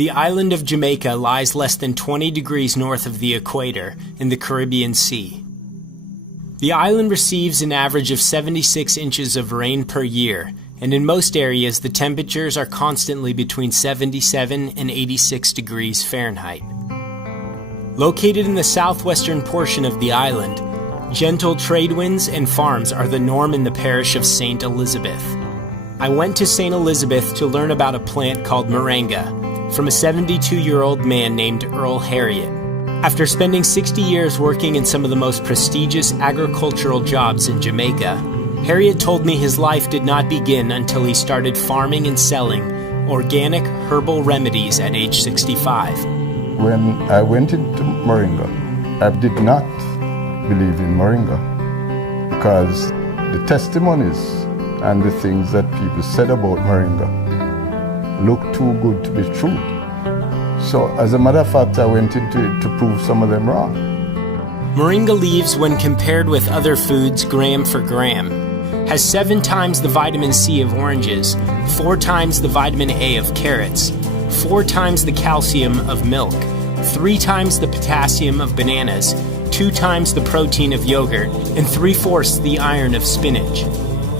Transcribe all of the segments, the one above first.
The island of Jamaica lies less than 20 degrees north of the equator in the Caribbean Sea. The island receives an average of 76 inches of rain per year, and in most areas the temperatures are constantly between 77 and 86 degrees Fahrenheit. Located in the southwestern portion of the island, gentle trade winds and farms are the norm in the parish of St. Elizabeth. I went to St. Elizabeth to learn about a plant called Moringa from a 72-year-old man named Earl Harriet. After spending 60 years working in some of the most prestigious agricultural jobs in Jamaica, Harriet told me his life did not begin until he started farming and selling organic herbal remedies at age 65. When I went into Moringa, I did not believe in Moringa because the testimonies and the things that people said about Moringa looked too good to be true. So as a matter of fact, I went into it to prove some of them wrong. Moringa leaves, when compared with other foods gram for gram, has 7 times the vitamin C of oranges, 4 times the vitamin A of carrots, 4 times the calcium of milk, 3 times the potassium of bananas, 2 times the protein of yogurt, and 3/4 the iron of spinach.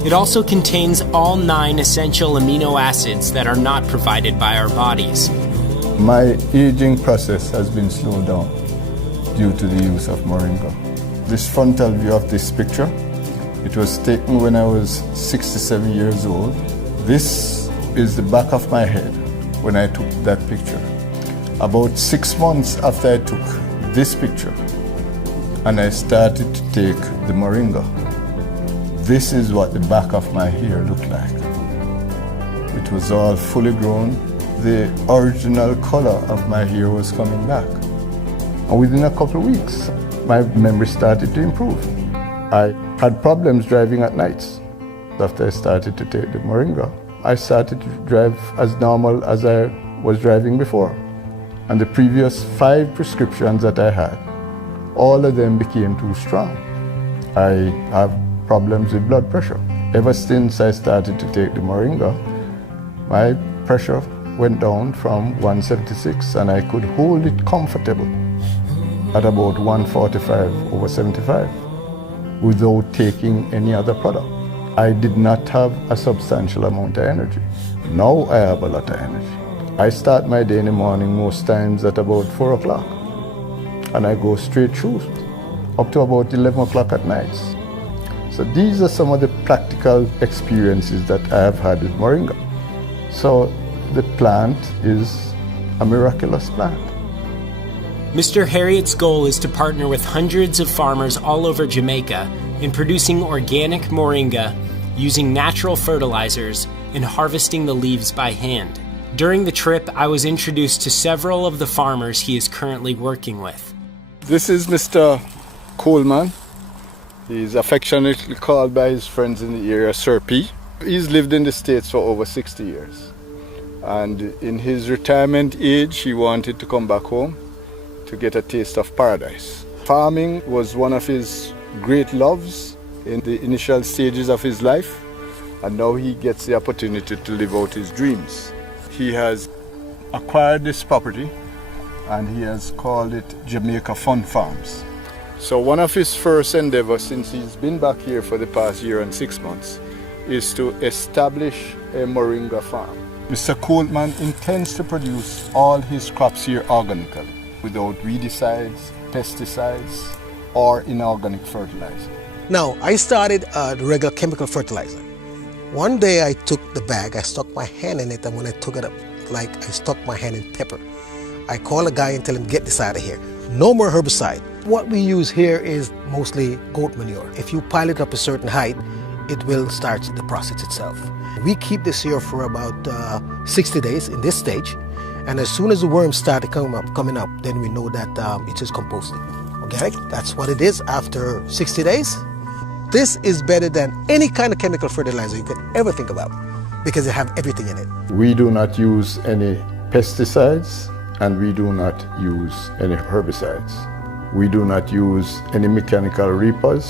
It also contains all 9 essential amino acids that are not provided by our bodies. My aging process has been slowed down due to the use of Moringa. This frontal view of this picture, it was taken when I was 67 years old. This is the back of my head when I took that picture. About 6 months after I took this picture, and I started to take the Moringa, this is what the back of my hair looked like. It was all fully grown. The original color of my hair was coming back. And within a couple of weeks, my memory started to improve. I had problems driving at nights. After I started to take the Moringa, I started to drive as normal as I was driving before. And the previous 5 prescriptions that I had, all of them became too strong. I have problems with blood pressure. Ever since I started to take the Moringa, my pressure went down from 176 and I could hold it comfortable at about 145/75 without taking any other product. I did not have a substantial amount of energy. Now I have a lot of energy. I start my day in the morning most times at about 4 o'clock and I go straight through up to about 11 o'clock at night. So these are some of the practical experiences that I have had with Moringa. So the plant is a miraculous plant. Mr. Harriet's goal is to partner with hundreds of farmers all over Jamaica in producing organic Moringa using natural fertilizers and harvesting the leaves by hand. During the trip, I was introduced to several of the farmers he is currently working with. This is Mr. Coleman. He's affectionately called by his friends in the area Sir P. He's lived in the States for over 60 years. And in his retirement age, he wanted to come back home to get a taste of paradise. Farming was one of his great loves in the initial stages of his life, and now he gets the opportunity to live out his dreams. He has acquired this property and he has called it Jamaica Fun Farms. So one of his first endeavors since he's been back here for the past year and 6 months is to establish a Moringa farm. Mr. Coleman intends to produce all his crops here organically, without weedicides, pesticides, or inorganic fertilizer. Now, I started the regular chemical fertilizer. One day I took the bag, I stuck my hand in it, and when I took it up, like I stuck my hand in pepper. I call a guy and tell him, get this out of here. No more herbicide. What we use here is mostly goat manure. If you pile it up a certain height, it will start the process itself. We keep this here for about 60 days in this stage, and as soon as the worms start coming up, then we know that it is composted. Organic, that's what it is after 60 days. This is better than any kind of chemical fertilizer you could ever think about because it have everything in it. We do not use any pesticides and we do not use any herbicides. We do not use any mechanical reapers.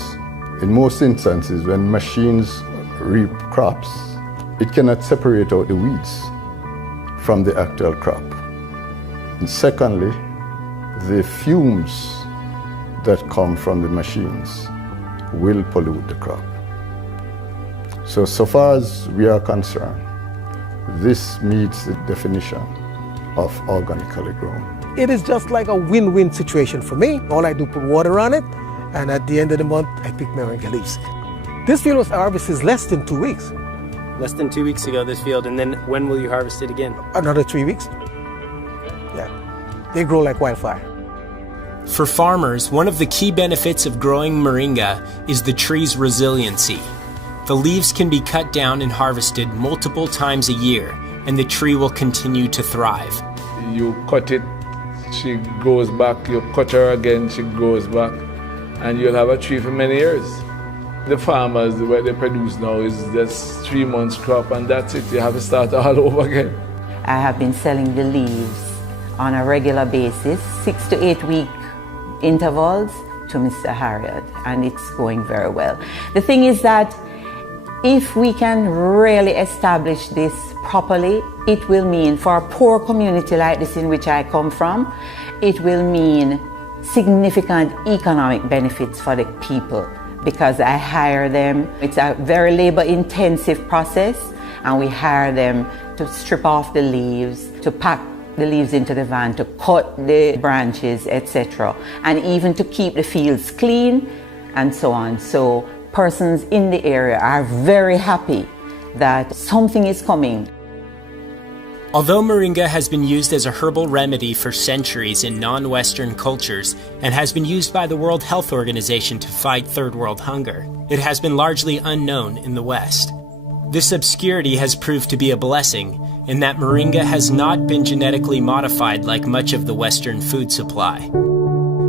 In most instances, when machines reap crops, it cannot separate out the weeds from the actual crop. And secondly, the fumes that come from the machines will pollute the crop. So far as we are concerned, this meets the definition of organically grown. It is just like a win-win situation for me. All I do put water on it, and at the end of the month, I pick moringa leaves. This field was harvested less than 2 weeks. Less than 2 weeks ago, this field, and then when will you harvest it again? Another 3 weeks. Yeah, they grow like wildfire. For farmers, one of the key benefits of growing moringa is the tree's resiliency. The leaves can be cut down and harvested multiple times a year, and the tree will continue to thrive. You cut it, she grows back, you cut her again, she grows back, and you'll have a tree for many years. The farmers, what they produce now is just 3 months crop, and that's it. You have to start all over again. I have been selling the leaves on a regular basis, 6 to 8 week intervals to Mr. Harriet, and it's going very well. The thing is that if we can really establish this properly, it will mean for a poor community like this in which I come from, it will mean significant economic benefits for the people because I hire them. It's a very labor-intensive process, and we hire them to strip off the leaves, to pack the leaves into the van, to cut the branches, etc., and even to keep the fields clean and so on. So persons in the area are very happy that something is coming. Although moringa has been used as a herbal remedy for centuries in non-Western cultures and has been used by the World Health Organization to fight third world hunger, it has been largely unknown in the West. This obscurity has proved to be a blessing in that moringa has not been genetically modified like much of the Western food supply.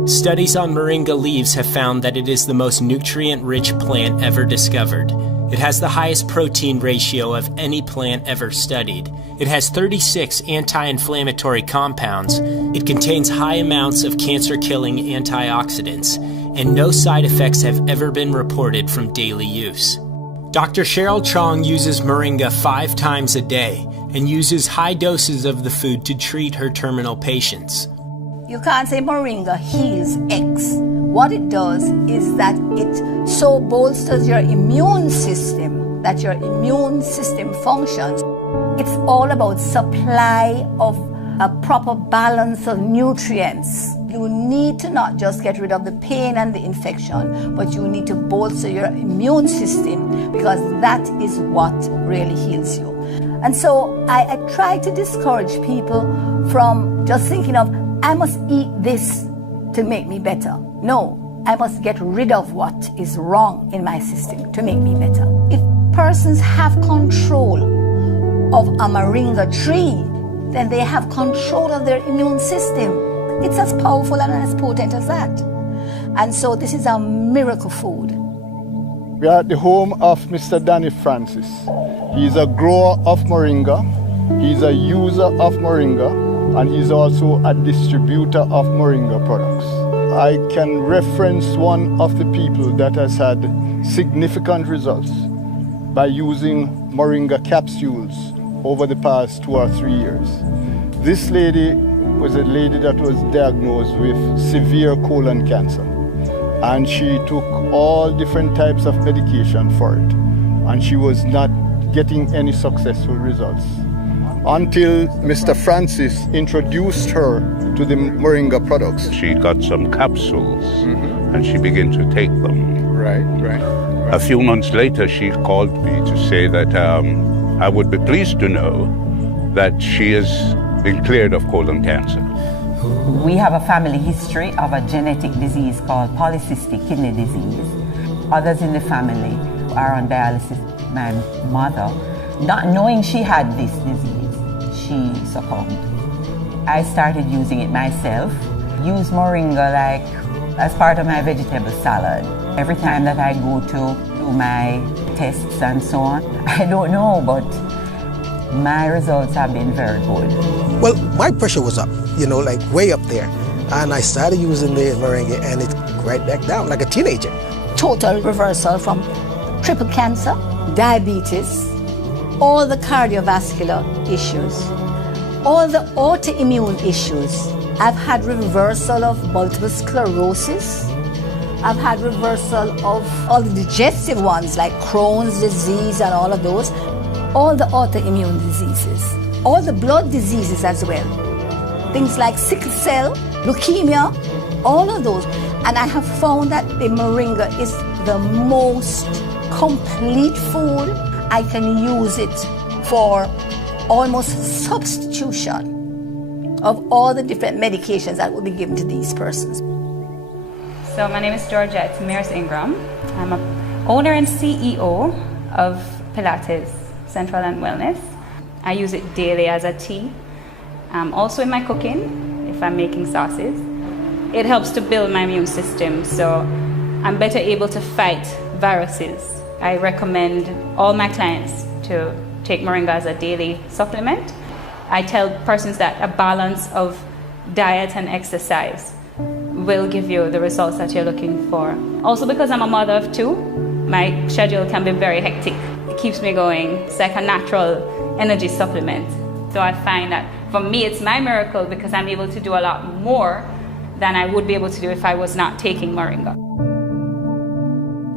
Studies on moringa leaves have found that it is the most nutrient-rich plant ever discovered. It has the highest protein ratio of any plant ever studied. It has 36 anti-inflammatory compounds. It contains high amounts of cancer-killing antioxidants, and no side effects have ever been reported from daily use. Dr. Cheryl Chong uses moringa 5 times a day and uses high doses of the food to treat her terminal patients. You can't say moringa heals X. What it does is that it so bolsters your immune system that your immune system functions. It's all about supply of a proper balance of nutrients. You need to not just get rid of the pain and the infection, but you need to bolster your immune system because that is what really heals you. And so I try to discourage people from just thinking of, I must eat this to make me better. No, I must get rid of what is wrong in my system to make me better. If persons have control of a moringa tree, then they have control of their immune system. It's as powerful and as potent as that. And so this is a miracle food. We are at the home of Mr. Danny Francis. He's a grower of moringa, he's a user of moringa, and he's also a distributor of moringa products. I can reference one of the people that has had significant results by using moringa capsules over the past 2 or 3 years. This lady was a lady that was diagnosed with severe colon cancer, and she took all different types of medication for it, and she was not getting any successful results until Mr. Francis introduced her to the moringa products. She got some capsules and she began to take them. Right. A few months later, she called me to say that I would be pleased to know that she has been cleared of colon cancer. We have a family history of a genetic disease called polycystic kidney disease. Others in the family are on dialysis. My mother, not knowing she had this disease, she succumbed. I started using it myself, use moringa like as part of my vegetable salad. Every time that I go to do my tests and so on, I don't know, but my results have been very good. Well, my pressure was up, like way up there. And I started using the moringa and it right back down like a teenager. Total reversal from triple cancer, diabetes, all the cardiovascular issues. all the autoimmune issues. I've had reversal of multiple sclerosis. I've had reversal of all the digestive ones like Crohn's disease and all of those. All the autoimmune diseases. All the blood diseases as well. Things like sickle cell, leukemia, all of those. And I have found that the moringa is the most complete food. I can use it for almost substitution of all the different medications that will be given to these persons. So my name is Georgette Mears Ingram. I'm an owner and CEO of Pilates Central and Wellness. I use it daily as a tea. Also in my cooking, if I'm making sauces. It helps to build my immune system, so I'm better able to fight viruses. I recommend all my clients to take moringa as a daily supplement. I tell persons that a balance of diet and exercise will give you the results that you're looking for. Also, because I'm a mother of two, my schedule can be very hectic. It keeps me going. It's like a natural energy supplement. So I find that for me, it's my miracle because I'm able to do a lot more than I would be able to do if I was not taking moringa.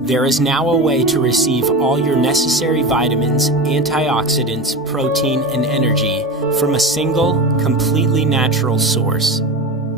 There is now a way to receive all your necessary vitamins, antioxidants, protein, and energy from a single, completely natural source.